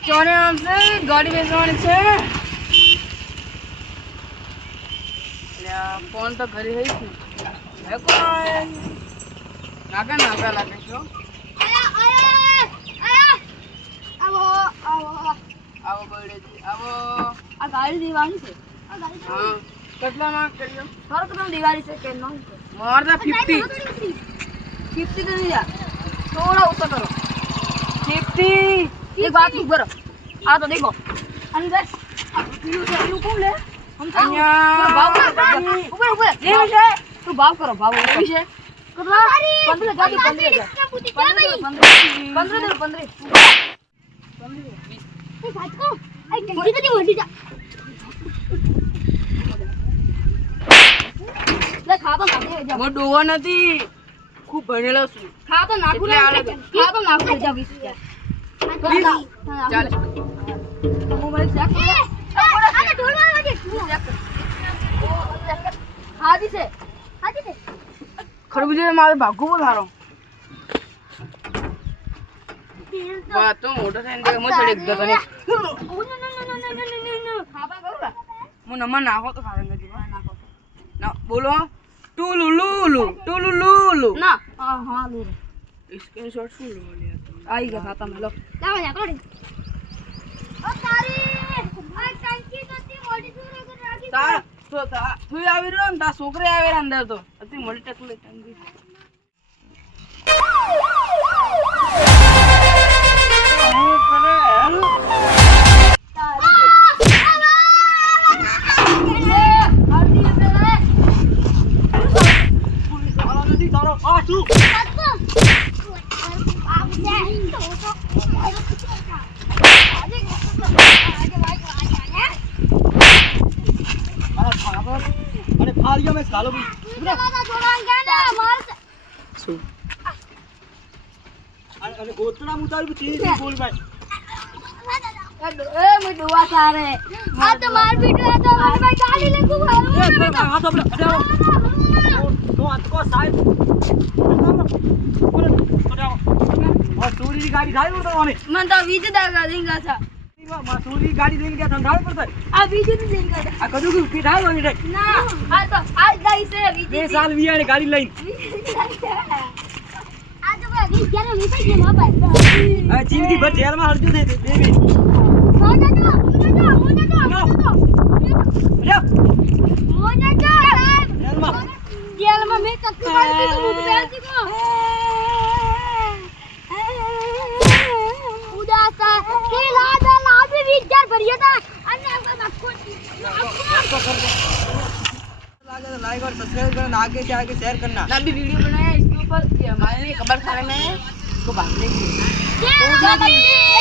ચોરે આવશે ગાડી બેસવાની છે ફોન તો ઘરે હઈશ ને હે કોણ નાકા લાગે છો આવો બળેજી આવો આ ગાડી દીવાની છે હા કેટલા માર્ક કર્યો ફરક તો દિવાળી છે કે non છે માર તો 50 50 તો નહીં થોડા ઓછા કરો 50 एक बात ऊपर आ तो देखो अंदर यू कौन ले हम भाव ऊपर ऊपर ये विषय तू भाव करो भाव ये विषय कितना 15 गाड़ी 15 ए साथ को ए टंकी तो मोटी जा ले खा तो नाखो जा वो ડોવો નથી ખૂબ ભણેલો છું खा तो नाखो जा 20000 ચાલે મોબાઈલ ચેક કરો આને ઢોલવા વાગે ચેક હાજી છે ખરબૂજે મારે ભાગો બહુ સારો વાત તો મોટો થઈને દેખ મો ચડે એકદમ તને ખાબા કરું મો નમન નાખો તો ખાવે નથી નાખો ના બોલો ટુલુલુલુ ના હા લો સ્ક્રીનશોટ શું લો લે आई गया खाता में लो लाओ जा करो ओ तारी आ टंकी कती मोटी सुरे को राखी તા તો તા તું આવી રહ્યો ને તા છોકરે આવે અંદર તો અતિ મોટી ટકલી ટંગી અને ફાળિયો મેં ગાલો બી શું અને ગોતડા મુતારી તી બોલ ભાઈ ए मैं दुआ सारे आ तो मार पीट रहा था भाई गाड़ी ले को હાથ આપણે નો હાથ કો સાહેબ મસૂરી ગાડી થાય તો અમે मन तो बीज दागा देंगा था મસૂરી ગાડી લઈને ગયા ધંધાળ પડતા आ बीज देंगा था આ કદું કે ઉભી થાય અમે ना आ तो आज गई से बीज 2 સાલ વિયાની ગાડી લઈને आज तो मैं 20 11 20 के मां भाई આ જિંદગી ભર જેલમાં હરજો દે બેબી मोना तो જેલમાં जेल में मैं कक्की मारती तो मुझे बैठती को उदासा के लादा लाभी 20000 भरिया था अन्य आपको लागे तो लाइक और सब्सक्राइब करना आगे से आगे शेयर करना ना भी वीडियो बनाया इसके ऊपर कि हमारे लिए कब्र खाने में इसको बांधने के लिए जय